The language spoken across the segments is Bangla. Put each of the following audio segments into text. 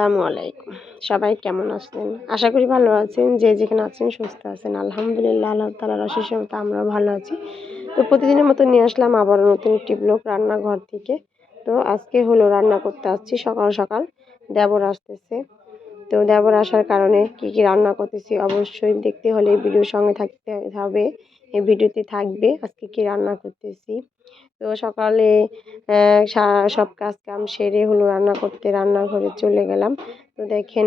আসসালামু আলাইকুম। সবাই কেমন আছেন? আশা করি ভালো আছেন। যে যেখানে আছেন, সুস্থ আছেন। আলহামদুলিল্লাহ, আল্লাহ তালার অশেষ মতো আমরাও ভালো আছি। তো প্রতিদিনের মতো নিয়ে আসলাম আবারও নতুন একটি ব্লগ রান্নাঘর থেকে। তো আজকে হলো রান্না করতে আসছি। সকাল সকাল দেবর আসতেছে। তো দেবর আসার কারণে কি কি রান্না করতেছি অবশ্যই দেখতে হলে ভিডিওর সঙ্গে থাকতে হবে। এই ভিডিওতে থাকবে আজকে কি রান্না করতেছি। তো সকালে সব কাজ কাম সেরে হলো রান্না করতে রান্নাঘরে চলে গেলাম। তো দেখেন,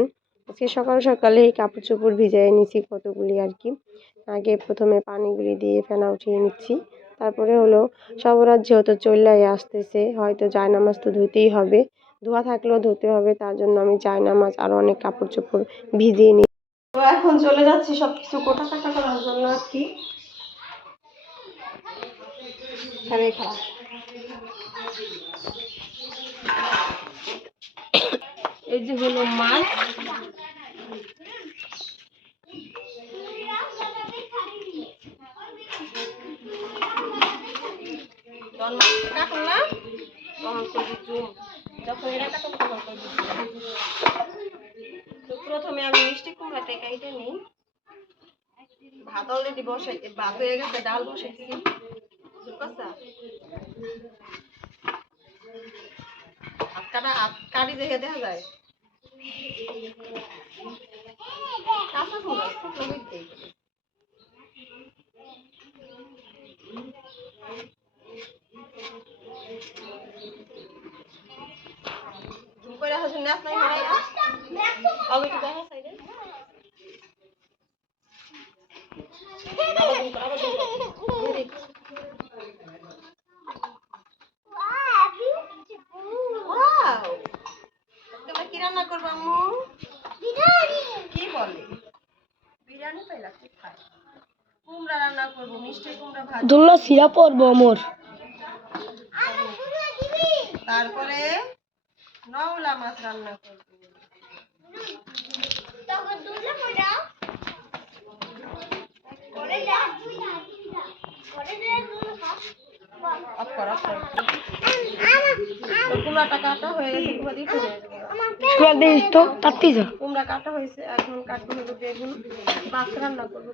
আজকে সকাল সকালে কাপড় চোপড় ভিজিয়ে নিচ্ছি কতগুলি আর কি। আগে প্রথমে পানিগুলি দিয়ে ফেনা উঠিয়ে নিচ্ছি। তারপরে হলো সবরাত যেহেতু চল্লাই আসতেছে, হয়তো জায়নামাজ তো ধুতেই হবে। ধোয়া থাকলেও ধুতে হবে, তার জন্য আমি জায়নামাজ আরও অনেক কাপড় চোপড় ভিজিয়ে নিই তো এখন চলে যাচ্ছি সব কিছু কোটা কাটা করার জন্য আর কি। এখানে খারাপ এই যে হলো মাছ। যখন মাছটা কাটুন না তখন করবি জুম যখন এরা কাটুন তখন করবি তো প্রথমে আমি মিষ্টি কুমড়াটা কাইটে নিই। ভাত অলরেডি বসাই ভাত হয়ে গেছে ডাল হাত কাটা দেখে দেখা যায়। কাঁচা ঝুম করে হাসুন নাচ নাই হয় অগে তো দেখা সাইডে আবার ঝুম কর, আবার ঝুম কর। Very good. Wow! তোমরা কি রান্না করব আম্মু কি বলে বিরিয়ানি পাইলা কি খায় কুমড়া রান্না করব মিষ্টি কুমড়া ভাজি দুল্লা সিরা পড়ব মোর তারপরে নওলা মাছ রান্না করব। কুমড়া কাটা হয়েছে এখন কাটবো বেগুন। মাছ রান্না করব।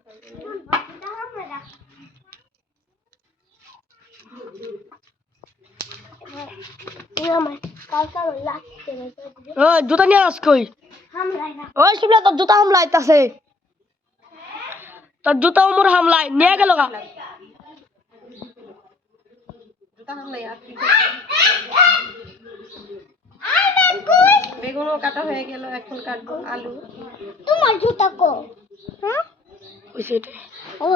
জুতা নিয়ে আস কই? ওই শিবলা তোর জুতা হামলা আইতাছে তোর জুতা মোর হামলায় নিয়ে গেল গা। বেগুনও কাটা হয়ে গেল এখন কাটবো আলু। তোমার জুতা কো? হ্যাঁ? ওই সেটাই ও।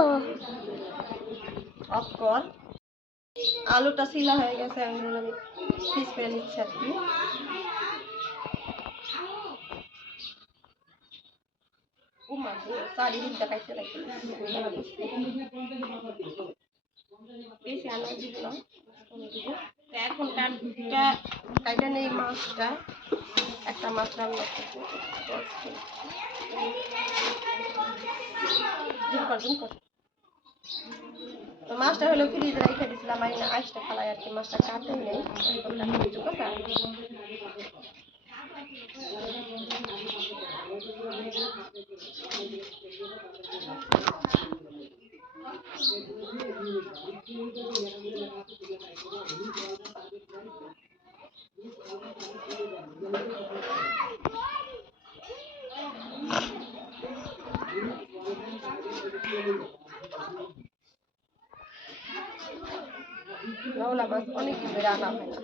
অফ কর। আলুটা শিলা হয়ে গেছে এখন আমি পিস করে নিচ্ছি আর কি। তো এখন কাটটা মাছটা, একটা মাছ রান্না তো মাছটা হলো ফ্রিজে রেখে দিয়েছিলাম আমি না আইসটা খালাই আর কি, মাছটা কাটে নেই এখন কাটতে নওলা মাছ অনেক দিন ধরে আনা হয় না।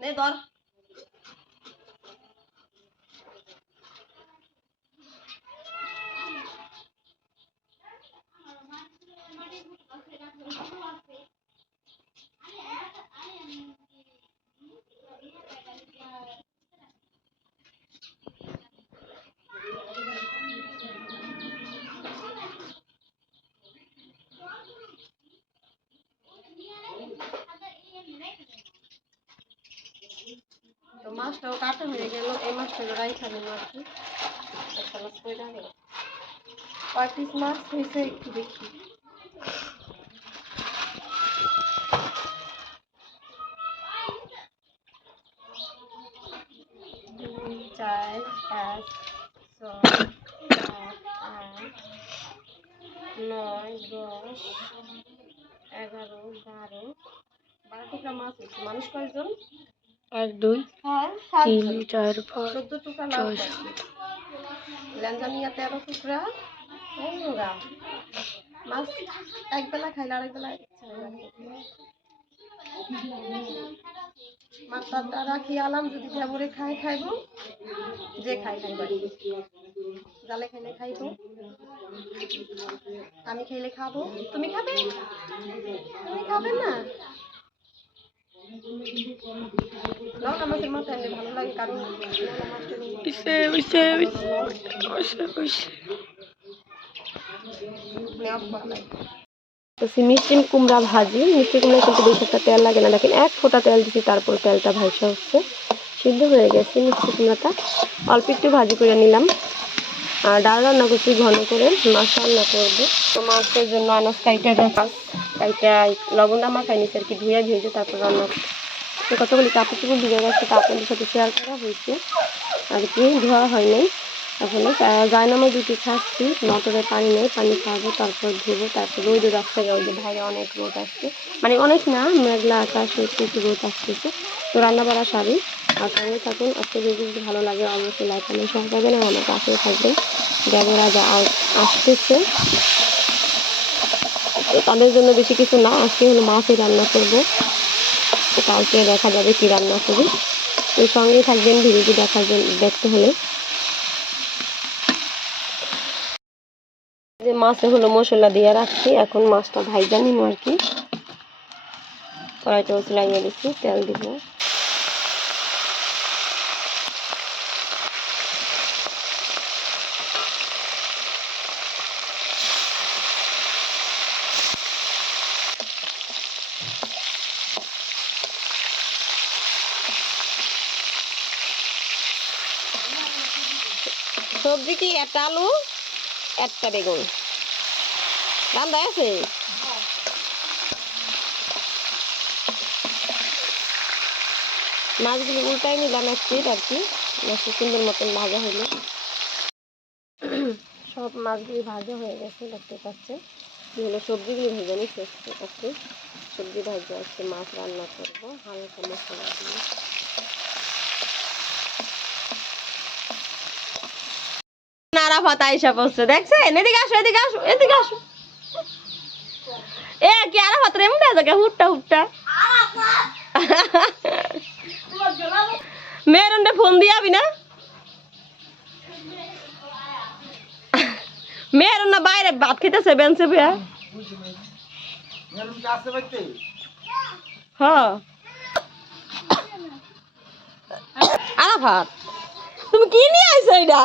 নে ধর তো মাছটাও কাটা হয়ে গেল, এই মাছটা রাই খাবেন আর কি। মাছ করে মাছ হয়েছে একটু দেখি। চার ছয় আট, নয়, দশ, এগারো, বারো। মাছ মানুষ কয়জন? এক দুই হ্যাঁ তিন চার পাঁচ ছয়, পাইছি ল্যাঞ্জানিয়া তেরো টুকরা। মাছ এক বেলা খাইলে আরেক বেলা ইচ্ছা না খেতে। মাছটা রাখি আলাম? যদি দেবরে খাই খাইব। যে খাই খাই জালে খাইলে খাইব। আমি খাইলে খাব। তুমি খাবে? তুমি খাবে না? মাছের মাথা এনে ভালো লাগে কারণ লঙ্কা মাছটা নিয়ে উইসে উইসে উইসে উইসে নেওয়া ভালো লাগে তো মিষ্টি কুমড়া ভাজি মিষ্টি কুমড়া কিন্তু বেশি একটা তেল লাগে না। দেখেন, এক ফোঁটা তেল দিচ্ছি তারপর তেলটা ভাজা হচ্ছে। সিদ্ধ হয়ে গেছে মিষ্টি কুমড়াটা। অল্প একটু ভাজি করে নিলাম। আর ডাল রান্না করছি ঘন করে। মাছ রান্না করব। তো মাছের জন্য আনাজ কাইটা মাছ কাইটা, লবণ আমার খাই আর কি ধুয়ে ভেজে তারপর রান্না কতগুলি কাপড় চোপড় ভিজে গেছে তা আপনাদের সাথে শেয়ার করা হয়েছে। আর কি ধোয়া হয় নাই এখনও জায়নামা দুটি খাচ্ছি মটরে পানি নেই, পানি খাব তারপর ধুবো, তারপর রোদ রাস্তায় ওই যে বাইরে অনেক রোদ আসছে। মানে অনেক না, মেঘলা আকাশ একটু একটু রোদ আসতেছে। তো রান্না বাড়া সারি। আর সঙ্গে থাকুন, আজকে যদি ভালো লাগে, অবশ্যই লাইক কমেন্ট শেয়ার করবেন আর আমার পাশে থাকবেন। দেবরা যা আস- আসতেছে। তাদের জন্য বেশি কিছু না, আজকে হলো মাছই রান্না করব। তো কালকে দেখা যাবে কি রান্না করি। তো সঙ্গে থাকবেন ভিডিওটি দেখার জন্য, দেখতে হলে। যে মাছে হলো মশলা দিয়ে রাখছি, এখন মাছটা ভাই নিব আর কি। কড়াইটা হচ্ছে লাগিয়ে দিচ্ছি তেল দিব। সবজি কি? একটা আলু, একটা বেগুন। রান্না আছে? মাছগুলি উল্টাই নিলাম একটু আর কি। মাছটা সুন্দর মতন ভাজা হলো সব মাছগুলি ভাজা হয়ে গেছে, দেখতে পাচ্ছে হলো সবজিগুলি ভেজে নিচ্ছে একটু সবজি ভাজা আজকে মাছ রান্না করব, হালকা মশলা দিয়ে। নারাফাত আইসা পড়ছে দেখছেন? এদিকে আসো এদিকে আসো এদিকে আসো। এ, কি আরাফাত রে এমন আছে? হুট্টা হুট্টা। মেয়েরন্ডে ফোন দিয়াবি না? মেয়ের না বাইরে ভাত খেতেছে, বেঞ্চে বিয়া হ্যাঁ আরাফাত তুমি কি নিয়ে আইছো এটা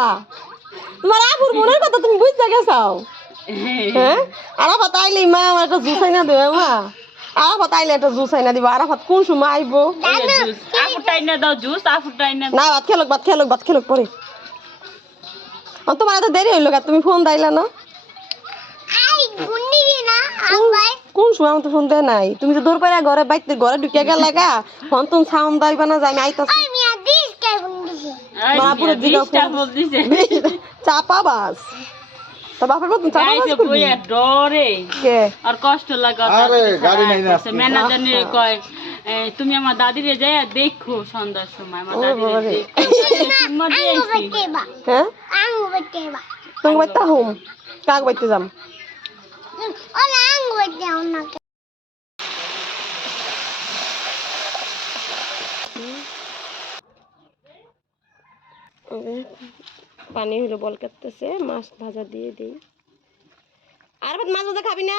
তোমার আপুর মনের কথা তুমি বুঝতে গেছাও? হ্যাঁ? আরাফাত আইলে মা আমার একটা জুস আইনা দেবে মা। আরাফাত আইলে একটা জুস আইনা দিবা। আরাফাত কোন সময় আইবো? না দাও জুস আপুটাই না না ভাত খেলক ভাত খেলক ভাত খেলক পরে। ও, তোমার এত দেরি হইল গা, তুমি ফোন দাইলা না? আই গুন্ডি না আবাই কোন সময় আমার তো ফোন দেয় নাই? তুমি তো দূর করে ঘরে বাইতে ঘরে ঢুকে গেল গা। ফোন তুমি সাউন্ড দাইবা না যে আমি আইতাছি। আমি আদিস কে গুন্ডি বাপুরে জিগা চাপা বাস তো বাপের মতন চাপা বাস করবি ডরে। কে? আর কষ্ট লাগে আরে, গাড়ি নাই না ম্যানেজার নিয়ে কয় এ, তুমি আমার দাদিরে যাই দেখো সন্ধ্যার সময় আমার দাদিরে চুম্মা দিয়েছি হ্যাঁ? আঙ্গু তুমি বাইতে হুম। কাক বাইতে যাম? ওলা আঙ্গু ওকে, পানি হলো বল কাটতেছে, মাছ ভাজা দিয়ে দিই। আর মাছ ভাজা খাবি না?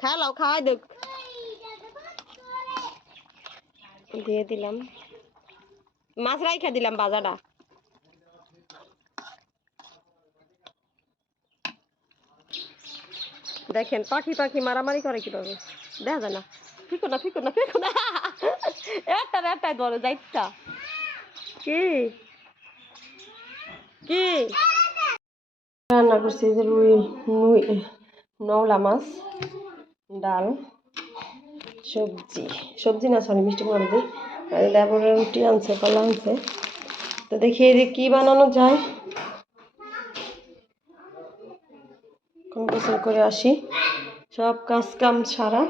খা লাও, খাওয়াই দেখ। দিয়ে দিলাম। মাছ রাইখা দিলাম বাজাটা দেখেন, পাখি পাখি মারামারি করে কীভাবে? দেখা যায় না। ফিকো না ফিকো না ফিকো না। একটা একটাই ধরে যাইতা। কি? কি? রান্না করছি যে রুই নুই নওলা মাছ, ডাল, সবজি। সবজি না সরি মিষ্টি আর তারপরে রুটি আনছে, কলা আনছে। তো দেখি এই যে কি বানানো যায় এখন গোসল করে আসি। সব কাজ কাম সারা।